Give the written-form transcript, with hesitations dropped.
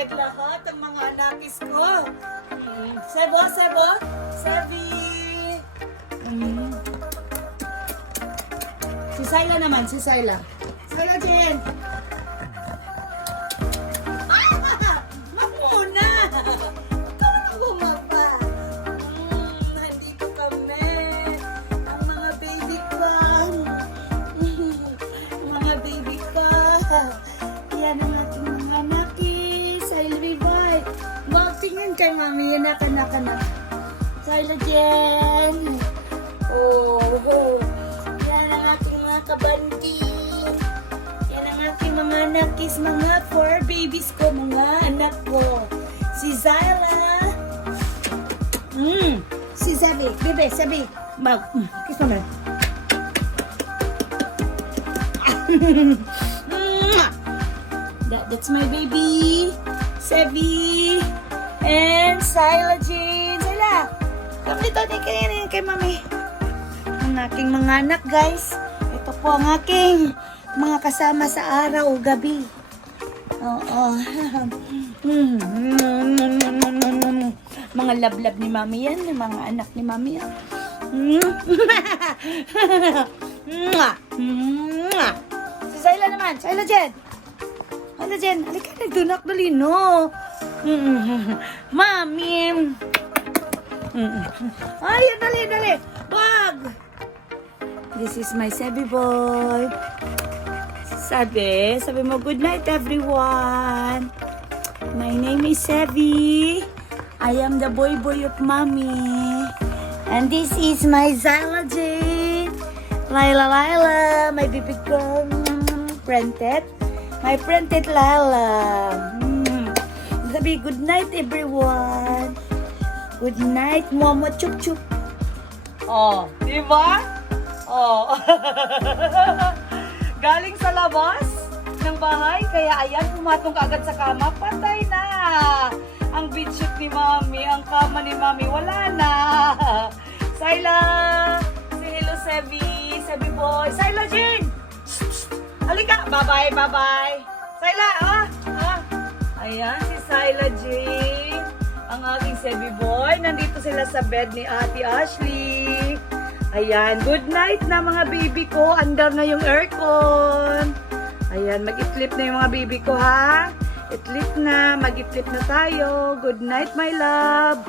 bed lahat ang mga anakis ko. Sebo, Sebo, Sebi. Si Sayla naman, si Sayla. Sayla, Jen. Mamuna! Ikaw na bumaba. Nandito kami. Ang mga baby ko. Mga baby ko. Yan ang ating mga nakis. Sayla, bye-bye. Wow, tingnan kay mami. Yan anak-anak. Sayla, Jen. Oh. Yan ang ating mga kabanding. Yan ang aking mga nakis, mga 4 babies ko, mga anak ko. Si Zyla. Si Sabi. Bebe, Sabi. Kiss mo na. That's my baby. Sabi. And Zyla Jane. Zyla. Come dito, kay mami. Ang aking mga anak, guys. Ito po ang aking mga kasama sa araw o gabi. Oo. Mga lablab ni mami yan. Mga anak ni mami yan. Si Sayla naman. Sayla Jen. Sayla Jen. Halika, nagdunak dali, no? Mami. Ay, dali. Wag. This is my Sebi boy. Sabi mo, good night everyone. My name is Sebi. I am the boy of mommy. And this is my Zyla Jane. Laila, my baby girl. Printed. My printed Lala. Sabi, good night everyone. Good night, Momo Chup Chup. Oh, diba? Oh. Galing sa labas ng bahay, kaya ayan, pumatong kaagad sa kama, patay na. Ang bedsheet ni mami, ang kama ni mami, wala na. Sayla, si hello Sebi boy. Sayla Jane. Halika, bye-bye. Sayla, Ayan, si Sayla Jane. Ang aking Sebi boy. Nandito sila sa bed ni Ate Ashley. Ayan, good night na mga baby ko. Andar na yung aircon. Ayan, mag-i-flip na yung mga baby ko, ha? I-flip na, mag-i-flip na tayo. Good night, my love.